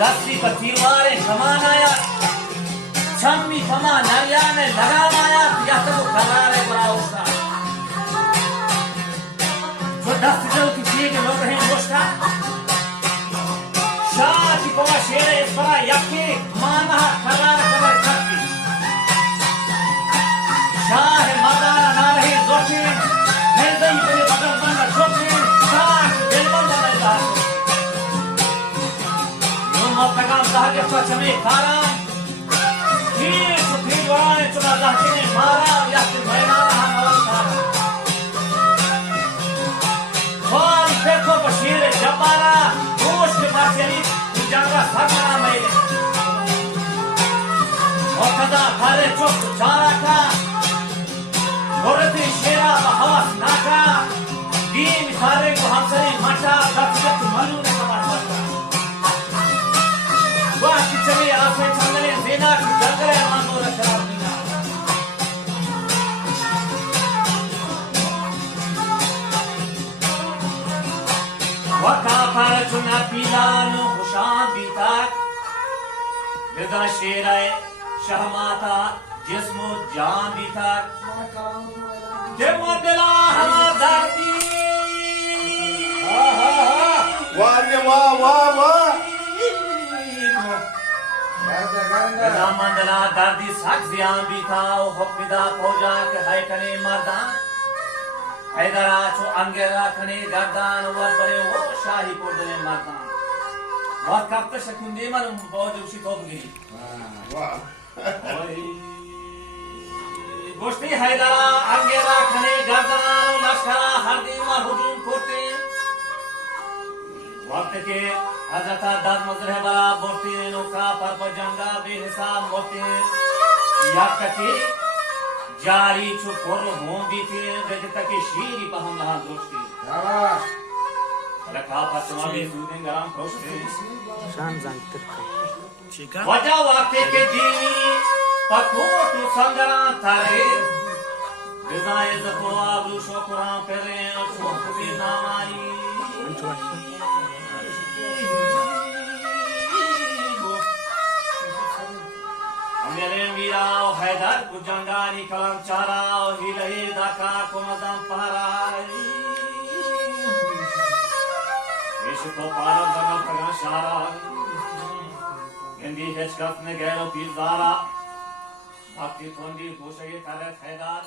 दस्ती पर तीरवारे कमान आया छम्मी कमा नरिया में लगाम आया या तो वो करारे बड़ा उसका जो दस्त जो किसी के लोग हैं मुश्ता शाह की पवा शेरे इस बड़ा यकी माना करारे कबर करती शाह है मदाना ना रही जोशी नहीं दही तेरे बदल बंदा छोटी शाह दिल बंदा नहीं दार Matakan sahaja kacamai karam, hir sukhir warai cuma dahkine mara yakin mainana hamalan karam. Khan peko bashir jabara, gosh ke marjani jangga sakana maile. Wakada khare chok chara ka, gorati shera bahawas naka, din khare ko hamsari mata dafsat malu ne kamar mata. Wah, kita ni apa yang cakap ni? Zina kita kerana mana orang cakap ni? Wakafar cuna pilanu khusham bitak, leda sherai shahmata jismu jaan bitak. Jemma dila hamar dardi. वाह मंदला दर्दी सख जियां भी था ओ हकमिदा फौजा के हाय कने Mardan Hydra छो अंगेरा कने गर्दान वर बरे ओ शाही कोडले मर्दान वह कब तक शकुंदे मालूम बहुत उसी तोप गिरी वाह गोश्ती हैदरा अंगेरा कने गर्दान लश्करा हरदी मार हुजूम करते वक्त के हजरत दाद मजर है बड़ा बोलती है नौका पर जंगा बेहिसाब बोलते हैं याद करके जारी छुपोर हों भी थे जैसे तक शीरी पर हम यहाँ दोस्ती रखा पचमा भी सूदें गरम खोस्ते शान जानते वजह वक्त के दीनी पकोट संगरा थारे रिजाए जतो आबरू शोकरा पेरे छोकरी नामाई मेरे मीरा हैदर गुजंगानी कलम चारा हिलही दाका कुमदम पहराई इसको पारो जगह तगन शारा हिंदी हेचकफ ने गैरो पीर जारा भक्ति थोंडी गोशे करे हैदर